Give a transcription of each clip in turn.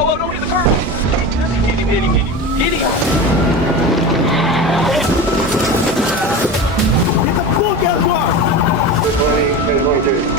Oh, don't hit the curb. Hit him, hit him, hit him. Hit him. Get the fuck out of the car! 22.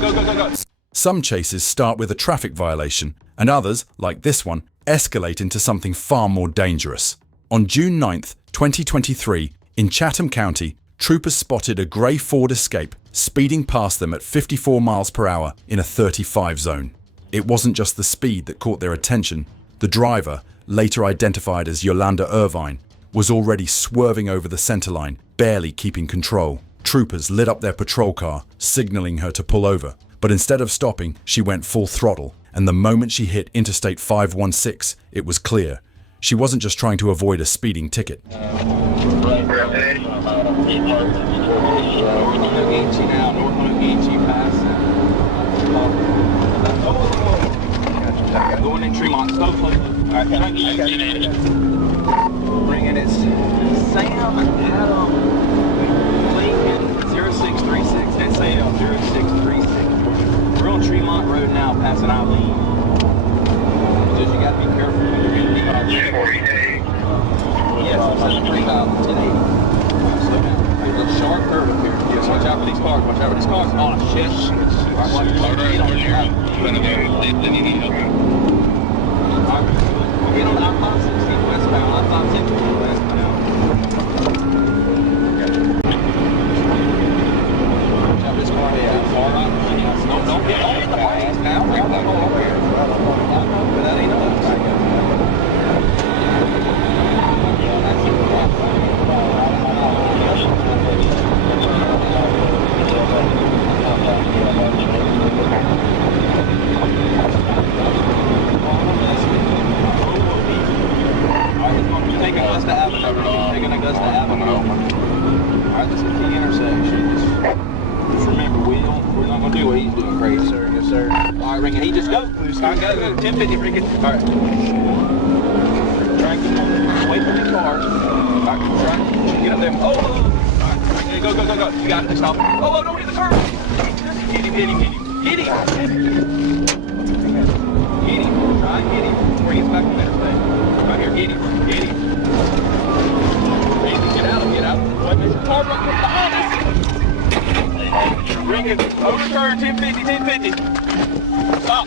Go. Some chases start with a traffic violation, and others, like this one, escalate into something far more dangerous. On June 9th, 2023, in Chatham County, troopers spotted a grey Ford Escape speeding past them at 54 miles per hour in a 35 zone. It wasn't just the speed that caught their attention. The driver, later identified as Yolanda Irvine, was already swerving over the centerline, barely keeping control. Troopers lit up their patrol car, signaling her to pull over. But instead of stopping, she went full throttle, and the moment she hit Interstate 516, it was clear. She wasn't just trying to avoid a speeding ticket. Going in Tremont, so close. Bringing it, Sam Adam Lincoln 0636, SAL 0636. We're on Tremont Road now, passing Eileen. Just you gotta be careful when you're in the yes, I'm setting the rate out 1080. Slow down. There's a sharp curve up here. Yes, watch out for these cars. Watch out for these cars. Oh shit. Alright, watch your speed on your out. We'll get on I-516 westbound, I-516 westbound. Watch out this car, yeah, far right. Don't hit the brakes now. Bring that car over here. I know, but that ain't us. Taking Augusta Avenue. Alright, this is the intersection. Just remember, we're not going to do what he's doing crazy. Yes, sir. Yes, sir. Alright, Ricky, he just go. Alright, go. 1050, Ricky. Alright. Try and keep on. Wait for these cars. Alright, try and get up there. Oh! Alright, go. You got it. Stop. Oh, don't hit the curb. Hit him. Hit him. Try and hit him before he gets back on the interstate. Right here, get him. Get out. Wait, there's a car right behind us. Bring it over the curve, 1050. Stop.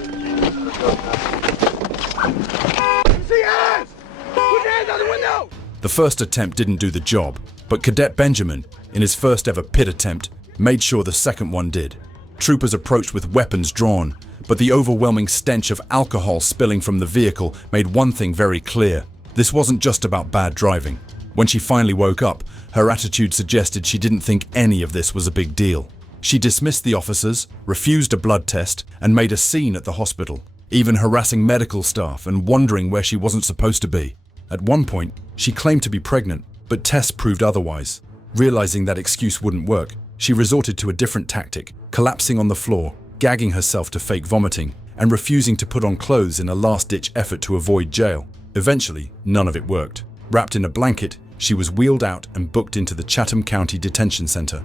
See hands! Put your hands out the window! The first attempt didn't do the job, but Cadet Benjamin, in his first ever pit attempt, made sure the second one did. Troopers approached with weapons drawn, but the overwhelming stench of alcohol spilling from the vehicle made one thing very clear. This wasn't just about bad driving. When she finally woke up, her attitude suggested she didn't think any of this was a big deal. She dismissed the officers, refused a blood test, and made a scene at the hospital, even harassing medical staff and wondering where she wasn't supposed to be. At one point, she claimed to be pregnant, but tests proved otherwise. Realizing that excuse wouldn't work, she resorted to a different tactic, collapsing on the floor, gagging herself to fake vomiting, and refusing to put on clothes in a last-ditch effort to avoid jail. Eventually, none of it worked. Wrapped in a blanket, she was wheeled out and booked into the Chatham County Detention Center.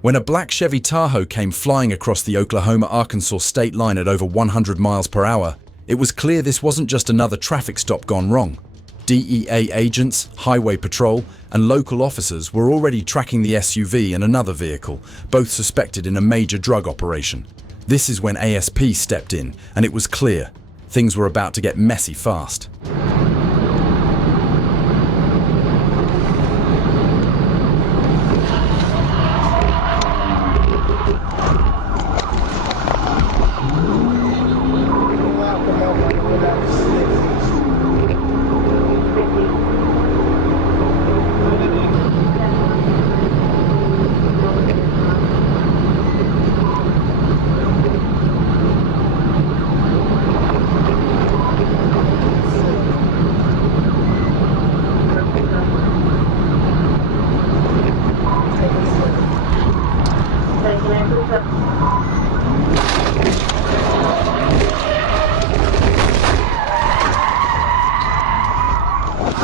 When a black Chevy Tahoe came flying across the Oklahoma-Arkansas state line at over 100 miles per hour, it was clear this wasn't just another traffic stop gone wrong. DEA agents, highway patrol, and local officers were already tracking the SUV and another vehicle, both suspected in a major drug operation. This is when ASP stepped in, and it was clear things were about to get messy fast. I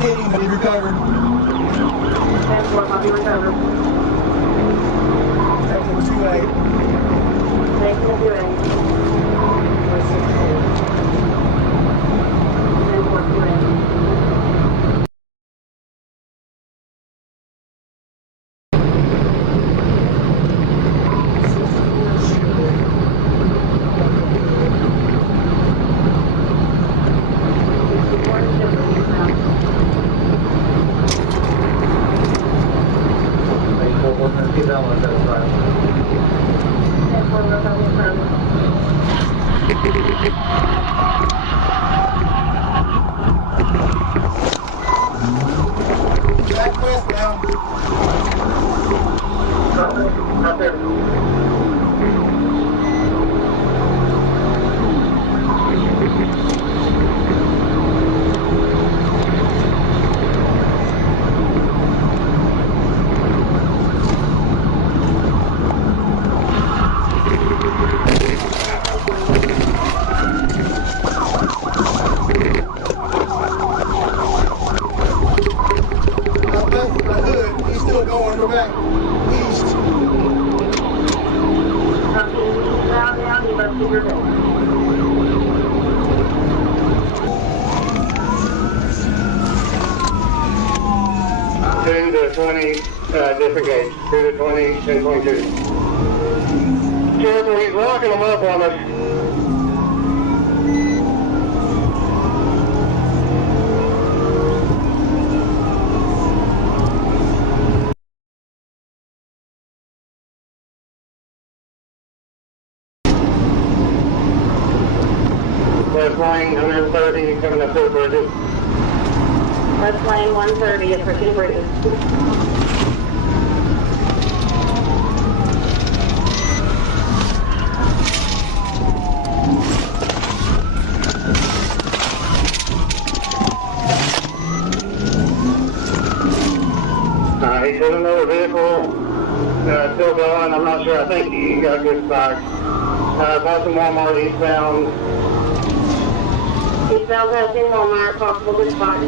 hit him, but he recovered. He recovered. That was 2-8. Thank you, 2-8. 2-8. Back west now. Right there. The hood, he's still going. Go back east. Down, you must be your best. Two to 20, disengage. 2 to 20 and 22. Jim, he's locking them up on us. West Lane, 130, coming up through bridges. West Lane 130 at Freaking Bridges. He's in another vehicle, still going. I'm not sure. I think he got good spot. Boston Walmart eastbound. Eastbound passing Walmart, possible good spot.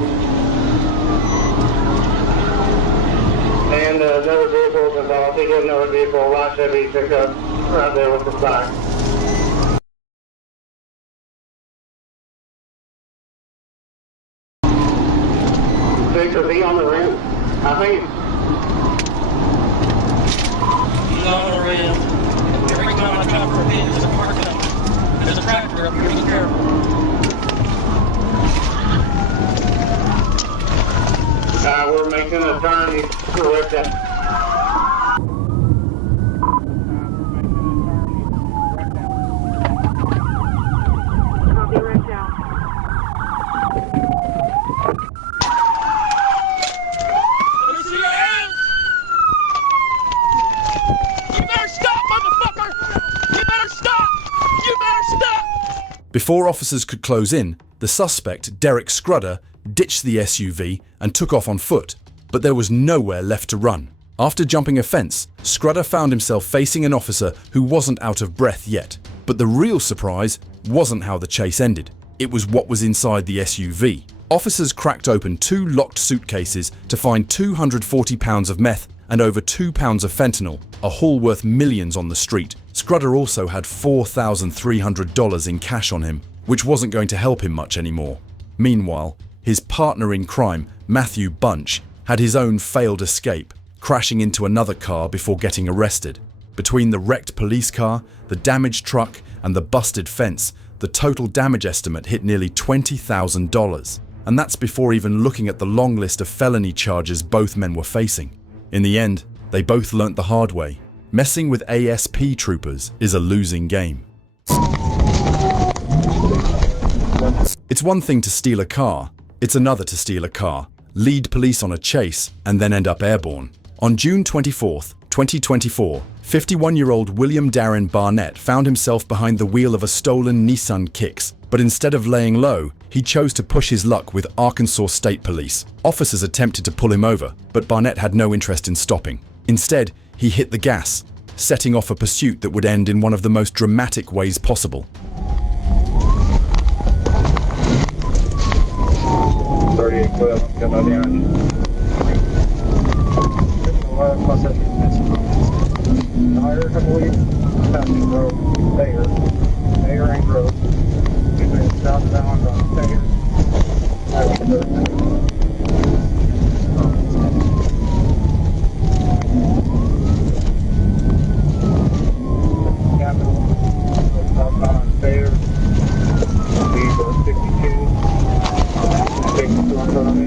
And another vehicle involved. He hit another vehicle, light heavy pickup right there with the spike. Victor, be on the rim. I think He's on the rim. Every time I try for a pin, there's a car coming. There's a tractor up here, be careful. we're making a turn. He's correct that. Copy, right down. Let me see your hands! You better stop, motherfucker! You better stop! You better stop! Before officers could close in, the suspect, Derek Scrudder, ditched the SUV and took off on foot, but there was nowhere left to run. After jumping a fence, Scrudder found himself facing an officer who wasn't out of breath yet. But the real surprise wasn't how the chase ended. It was what was inside the SUV. Officers cracked open 2 locked suitcases to find 240 pounds of meth and over 2 pounds of fentanyl, a haul worth millions on the street. Scrudder also had $4,300 in cash on him, which wasn't going to help him much anymore. Meanwhile, his partner in crime, Matthew Bunch, had his own failed escape, crashing into another car before getting arrested. Between the wrecked police car, the damaged truck, and the busted fence, the total damage estimate hit nearly $20,000. And that's before even looking at the long list of felony charges both men were facing. In the end, they both learnt the hard way. Messing with ASP troopers is a losing game. It's one thing to steal a car, it's another to steal a car, lead police on a chase, and then end up airborne. On June 24th, 2024, 51-year-old William Darren Barnett found himself behind the wheel of a stolen Nissan Kicks, but instead of laying low, he chose to push his luck with Arkansas State Police. Officers attempted to pull him over, but Barnett had no interest in stopping. Instead, he hit the gas, setting off a pursuit that would end in one of the most dramatic ways possible. 38 coming down. Tire, I believe, passing road, Thayer and Grove. Between southbound on Thayer. Capital, southbound on Thayer. We go 62. Big store in front of me.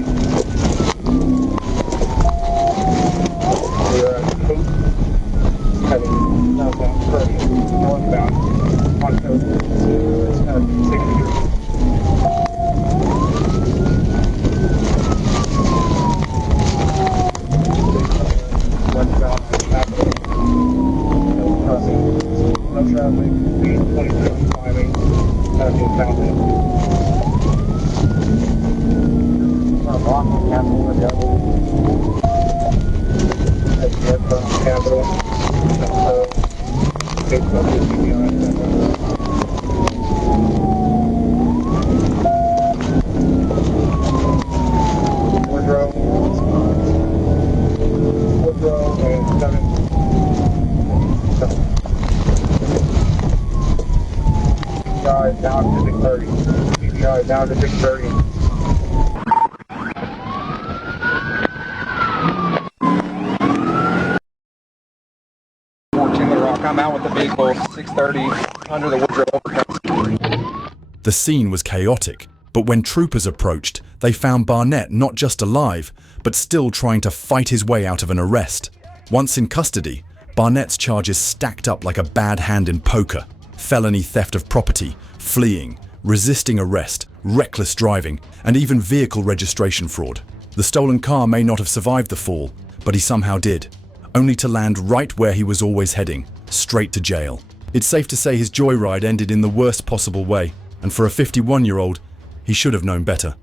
We're at Coop. Heading southbound, northbound, on Coast, at 60. Westbound, Capital, no crossing, no traffic, speed 22 climbing, passing Fountain. Capital, and double. That's westbound, Capital. Woodrow and 7. PPI down to 630. PPI down to 630. I'm out with the vehicle, 630, under the Woodrow overpass. The scene was chaotic, but when troopers approached, they found Barnett not just alive, but still trying to fight his way out of an arrest. Once in custody, Barnett's charges stacked up like a bad hand in poker: felony theft of property, fleeing, resisting arrest, reckless driving, and even vehicle registration fraud. The stolen car may not have survived the fall, but he somehow did, only to land right where he was always heading, straight to jail. It's safe to say his joyride ended in the worst possible way, and for a 51-year-old, he should have known better.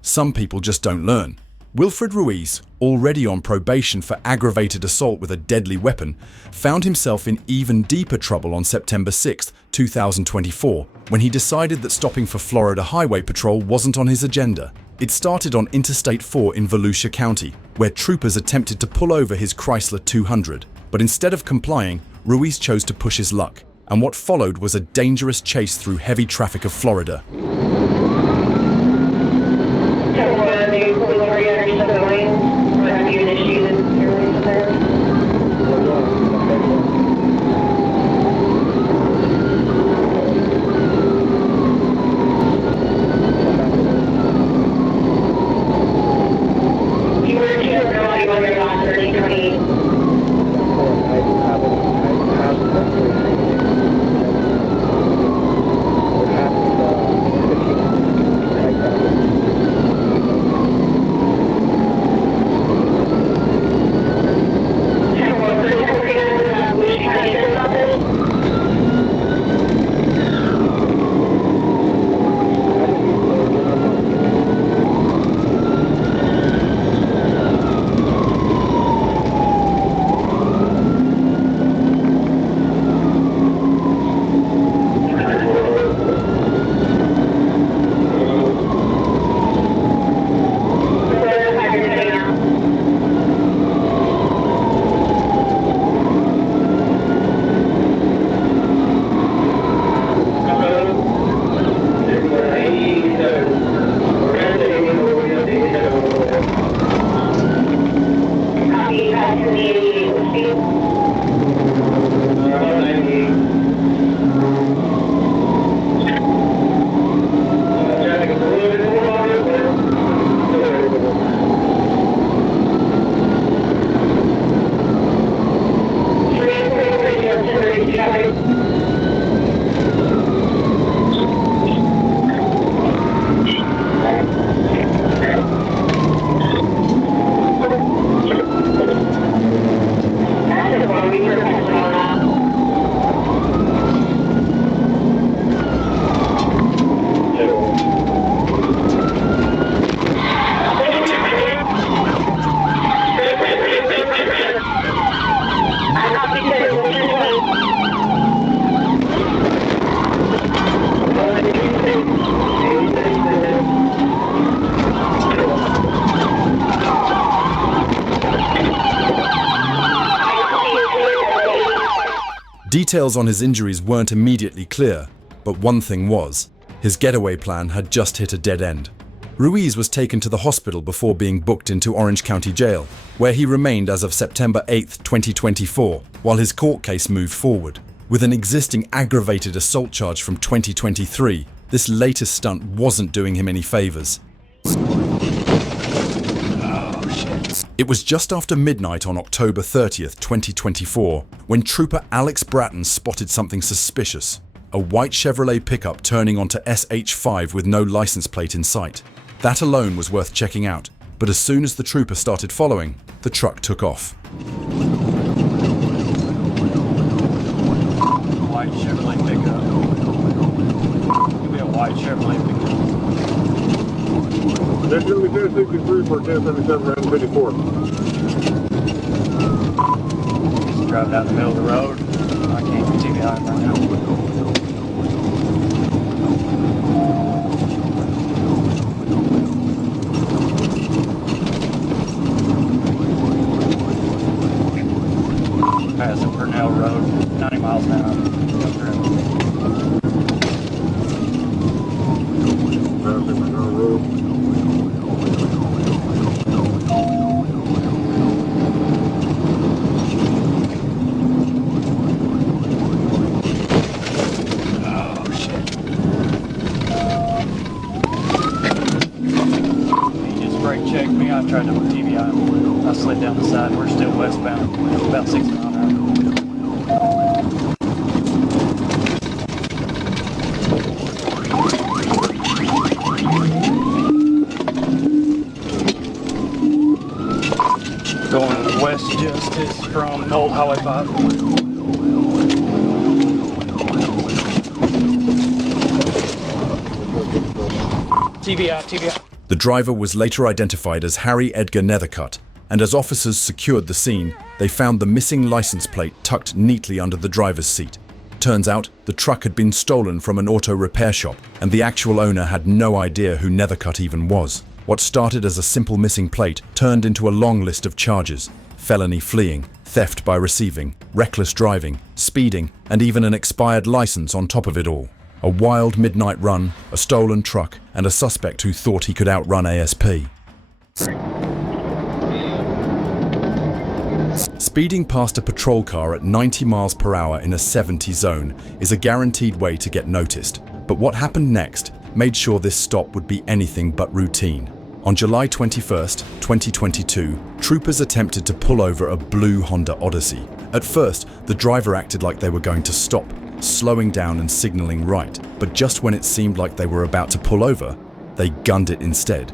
Some people just don't learn. Wilfred Ruiz, already on probation for aggravated assault with a deadly weapon, found himself in even deeper trouble on September 6, 2024, when he decided that stopping for Florida Highway Patrol wasn't on his agenda. It started on Interstate 4 in Volusia County, where troopers attempted to pull over his Chrysler 200. But instead of complying, Ruiz chose to push his luck, and what followed was a dangerous chase through heavy traffic of Florida. Details on his injuries weren't immediately clear, but one thing was, his getaway plan had just hit a dead end. Ruiz was taken to the hospital before being booked into Orange County Jail, where he remained as of September 8, 2024, while his court case moved forward. With an existing aggravated assault charge from 2023, this latest stunt wasn't doing him any favors. It was just after midnight on October 30th, 2024, when Trooper Alex Bratton spotted something suspicious. A white Chevrolet pickup turning onto SH5 with no license plate in sight. That alone was worth checking out, but as soon as the trooper started following, the truck took off. White Chevrolet pickup. Give me a white Chevrolet pickup. That's going to be 1063 for 1077 and 54. Just drive down the middle of the road. I can't get TV on right now. Passing Purnell Road, 90 miles an hour. Check me. I tried to TBI. I slid down the side. We're still westbound, about 60 miles an hour. Going west Justice from Old Highway 5. TBI. The driver was later identified as Harry Edgar Nethercutt, and as officers secured the scene, they found the missing license plate tucked neatly under the driver's seat. Turns out, the truck had been stolen from an auto repair shop, and the actual owner had no idea who Nethercutt even was. What started as a simple missing plate turned into a long list of charges: felony fleeing, theft by receiving, reckless driving, speeding, and even an expired license on top of it all. A wild midnight run, a stolen truck, and a suspect who thought he could outrun ASP. Speeding past a patrol car at 90 miles per hour in a 70 zone is a guaranteed way to get noticed. But what happened next made sure this stop would be anything but routine. On July 21st, 2022, troopers attempted to pull over a blue Honda Odyssey. At first, the driver acted like they were going to stop, slowing down and signaling right, but just when it seemed like they were about to pull over, they gunned it instead.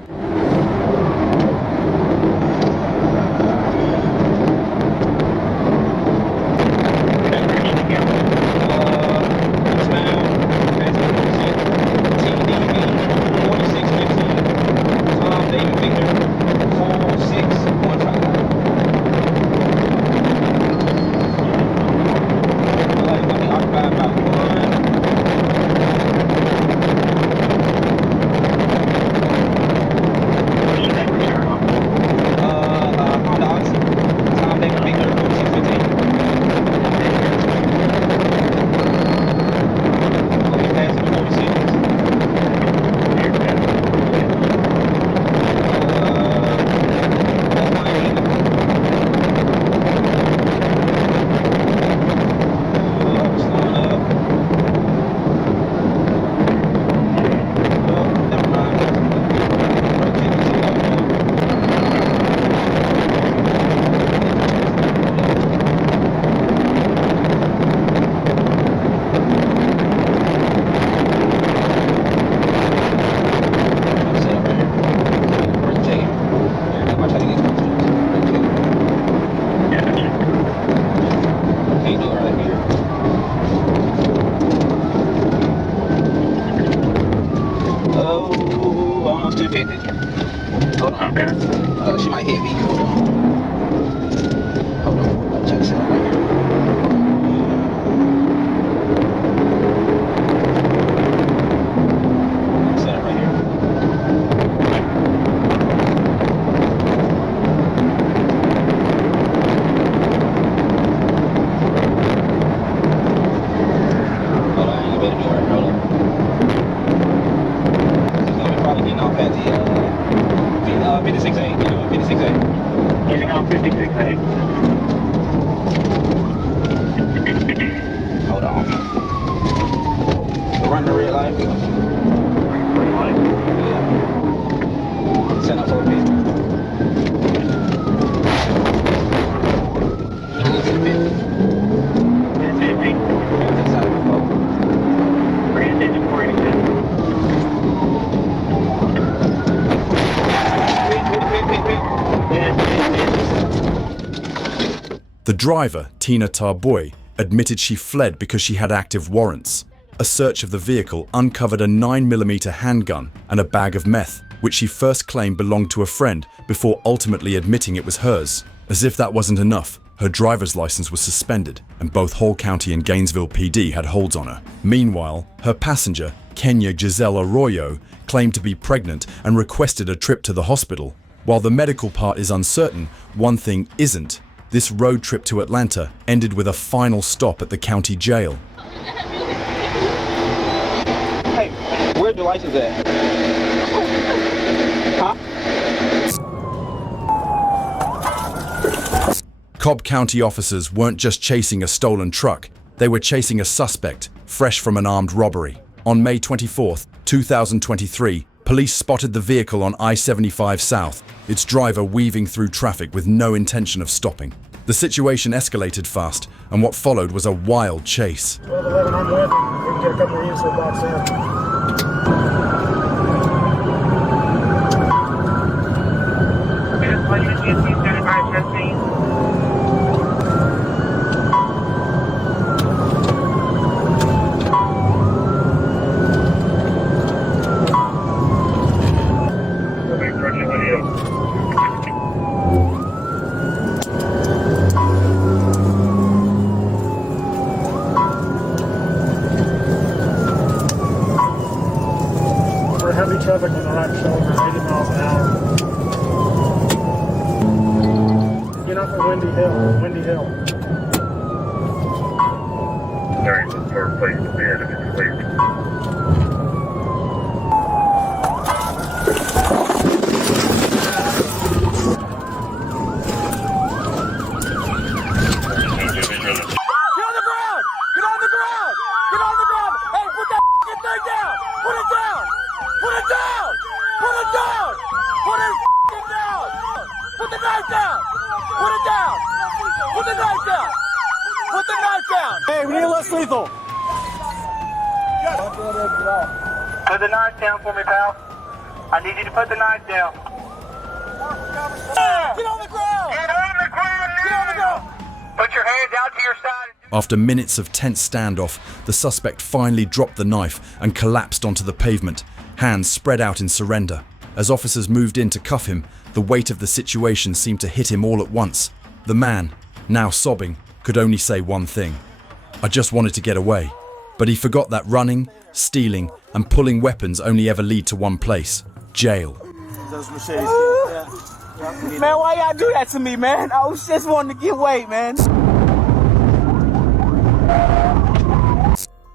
She might hit me. Hold on. I'll check this out right here. Set it right here. driver, Tina Tarboy, admitted she fled because she had active warrants. A search of the vehicle uncovered a 9mm handgun and a bag of meth, which she first claimed belonged to a friend before ultimately admitting it was hers. As if that wasn't enough, her driver's license was suspended and both Hall County and Gainesville PD had holds on her. Meanwhile, her passenger, Kenya Giselle Arroyo, claimed to be pregnant and requested a trip to the hospital. While the medical part is uncertain, one thing isn't. This road trip to Atlanta ended with a final stop at the county jail. Hey, where's your license at? Huh? Cobb County officers weren't just chasing a stolen truck, they were chasing a suspect, fresh from an armed robbery. On May 24, 2023, police spotted the vehicle on I-75 South, its driver weaving through traffic with no intention of stopping. The situation escalated fast, and what followed was a wild chase. 1211, I'm with him. We can get a couple of units to the box heavy traffic on the right shoulder, 80 miles an hour. Get off of Windy Hill. There is a third place to be at if it's late. Hey, we need less lethal. Put the knife down for me, pal. I need you to put the knife down. Get on the ground! Get on the ground now! Get on the ground! Put your hands out to your side. After minutes of tense standoff, the suspect finally dropped the knife and collapsed onto the pavement, hands spread out in surrender. As officers moved in to cuff him, the weight of the situation seemed to hit him all at once. The man, now sobbing, could only say one thing: "I just wanted to get away." But he forgot that running, stealing, and pulling weapons only ever lead to one place: jail. Man, why y'all do that to me, man? I was just wanting to get weight, man.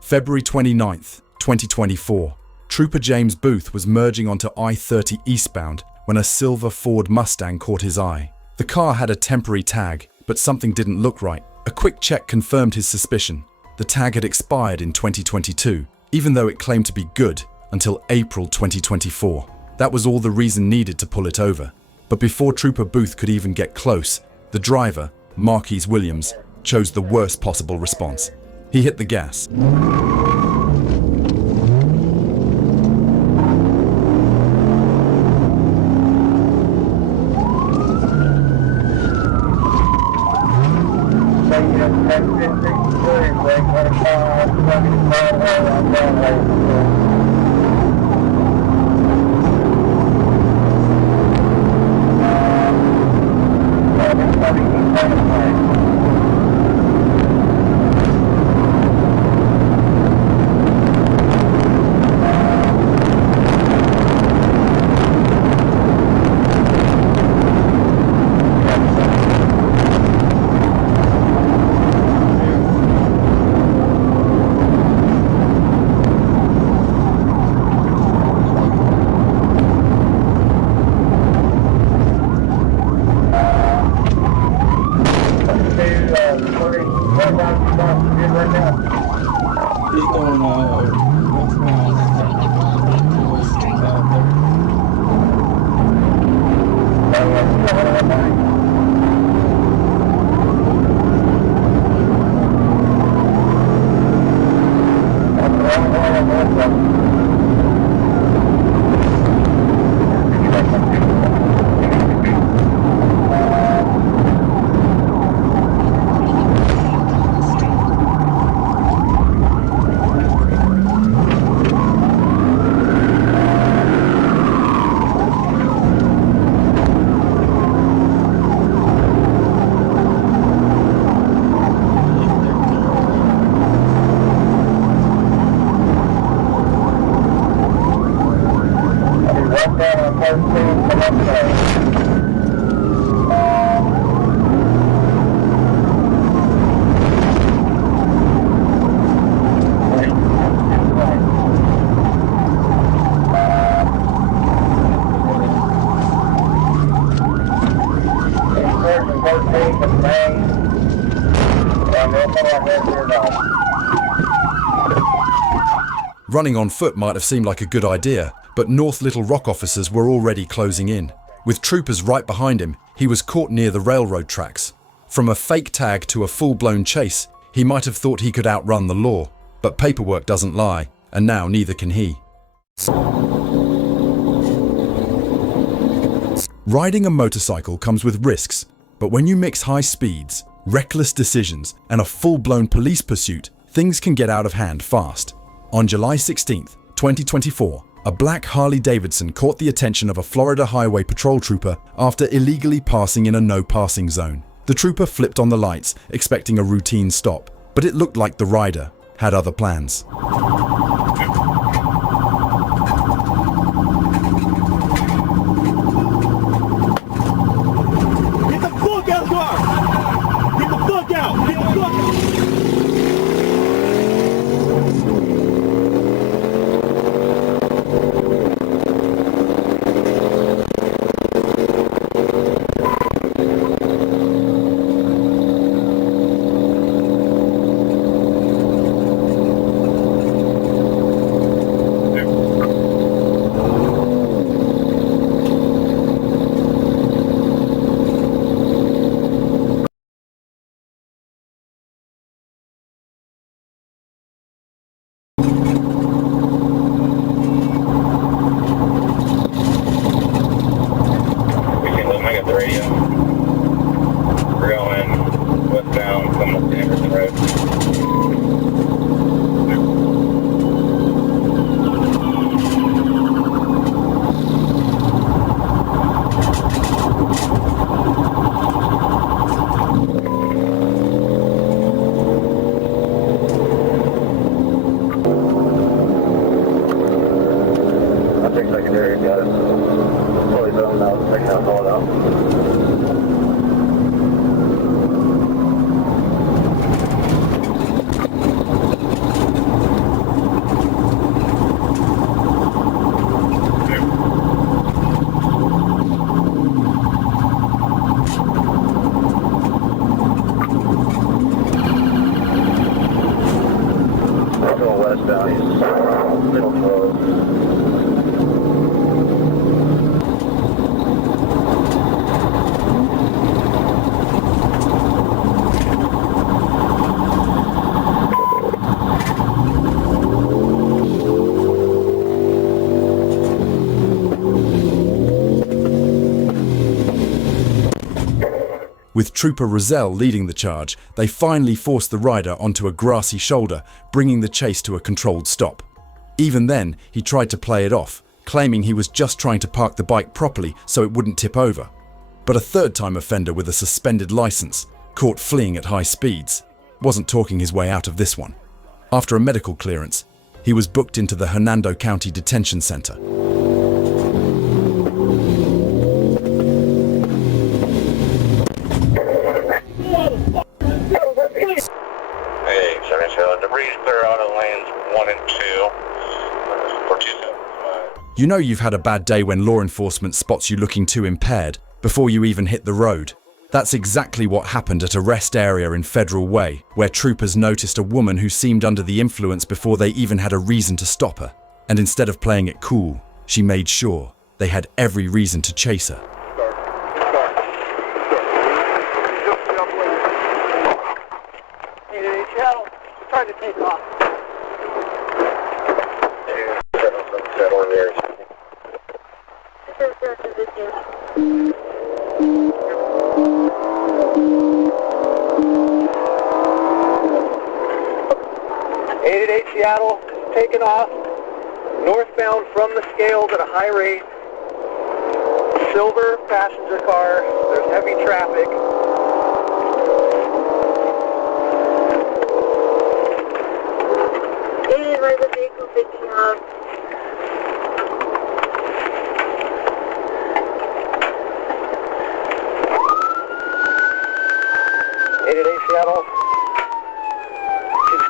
February 29th, 2024. Trooper James Booth was merging onto I-30 eastbound when a silver Ford Mustang caught his eye. The car had a temporary tag, but something didn't look right. A quick check confirmed his suspicion. The tag had expired in 2022, even though it claimed to be good until April 2024. That was all the reason needed to pull it over. But before Trooper Booth could even get close, the driver, Marquise Williams, chose the worst possible response. He hit the gas. Running on foot might have seemed like a good idea, but North Little Rock officers were already closing in. With troopers right behind him, he was caught near the railroad tracks. From a fake tag to a full-blown chase, he might have thought he could outrun the law. But paperwork doesn't lie, and now neither can he. Riding a motorcycle comes with risks, but when you mix high speeds, reckless decisions, and a full-blown police pursuit, things can get out of hand fast. On July 16th, 2024, a black Harley-Davidson caught the attention of a Florida Highway Patrol trooper after illegally passing in a no-passing zone. The trooper flipped on the lights, expecting a routine stop, but it looked like the rider had other plans. Get the fuck out, car! Get the fuck out! Get the fuck out! With Trooper Rozelle leading the charge, they finally forced the rider onto a grassy shoulder, bringing the chase to a controlled stop. Even then, he tried to play it off, claiming he was just trying to park the bike properly so it wouldn't tip over. But a third-time offender with a suspended license, caught fleeing at high speeds, wasn't talking his way out of this one. After a medical clearance, he was booked into the Hernando County Detention Center. Debris clear out of lanes 1 and 2 for 275. You know you've had a bad day when law enforcement spots you looking too impaired before you even hit the road. That's exactly what happened at a rest area in Federal Way, where troopers noticed a woman who seemed under the influence before they even had a reason to stop her. And instead of playing it cool, she made sure they had every reason to chase her. Trying to take off. Seattle, taking off, northbound from the scales at a high rate. Silver passenger car, there's heavy traffic. Where's the vehicle picking up?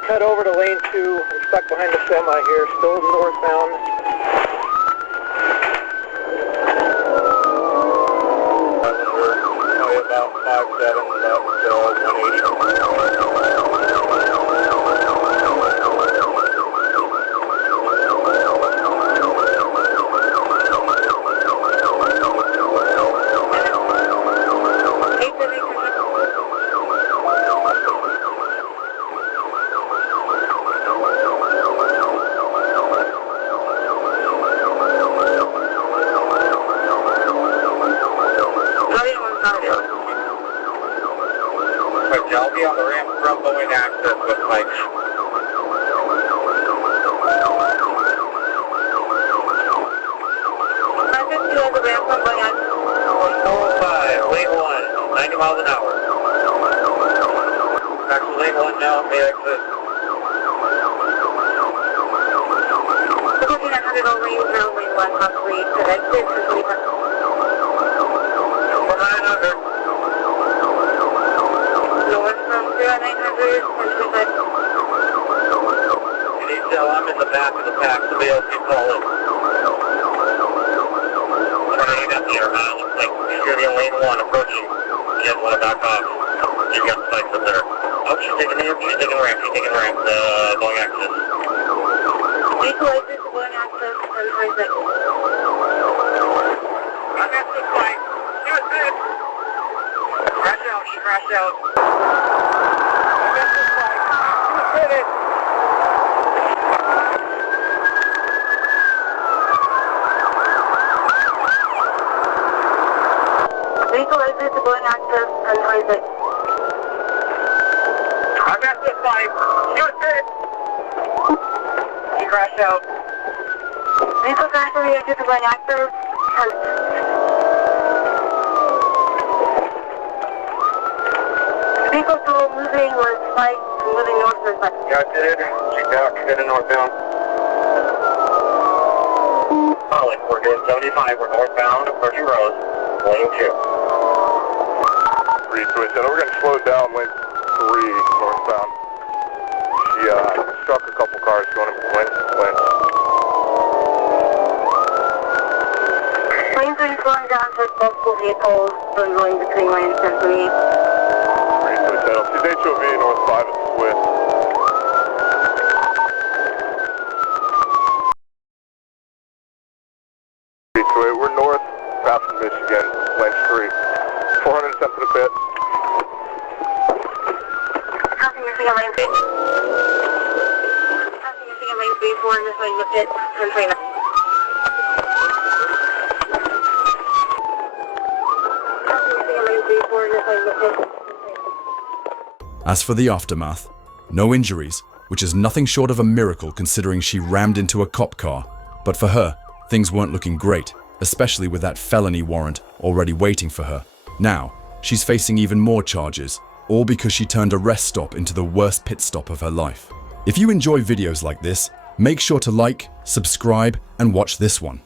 cut over to lane 2. I'm stuck behind a semi here, still northbound. Probably about 5'7", about 5'7". I'll be on the ramp from Boeing access with Mike. On the ramp from Boeing access. 145, lane 1, 90 miles an hour. Back to lane 1 now, may exit. 1400 on lane 0, lane 1, possibly to exit for 25. 900. North from 0900, 25. You need to tell I'm in the back of the pack, somebody else can call it. Turning up here, looks like he's going to be in lane 1 approaching. You guys want to back off. You've got spikes up there. Oh, she's taking ramp, going access. Equalizers going access, 10 seconds. I got the spike. Do it. Crash out, she crashed out. I got the spike. Hit it. Equalizers going access, 10 seconds. I got the spike. Shoot it. She crashed out. Vehicle transfer reactor to going active, 10. Vehicle 2 moving was spike, moving north or south. Got it. She got it northbound. Solid, we're doing 75. We're northbound, approaching Rose. Lane 2. 3 switch. And we're going to slow down lane 3 northbound. She struck a couple cars going up Lynch. Lane 3 is going down to multiple vehicles, so going between lanes 10 and 8. 3 switch. She's HOV north 5 at Swift. We're north, past Michigan, lane 3. 400 cents to the pit. Passing Michigan lane 3. Passing Michigan lane 3, 400 going to the pit, 10 Passing Michigan lane 3, 400 going to the pit. As for the aftermath, no injuries, which is nothing short of a miracle considering she rammed into a cop car. But for her, things weren't looking great, especially with that felony warrant already waiting for her. Now, she's facing even more charges, all because she turned a rest stop into the worst pit stop of her life. If you enjoy videos like this, make sure to like, subscribe, and watch this one.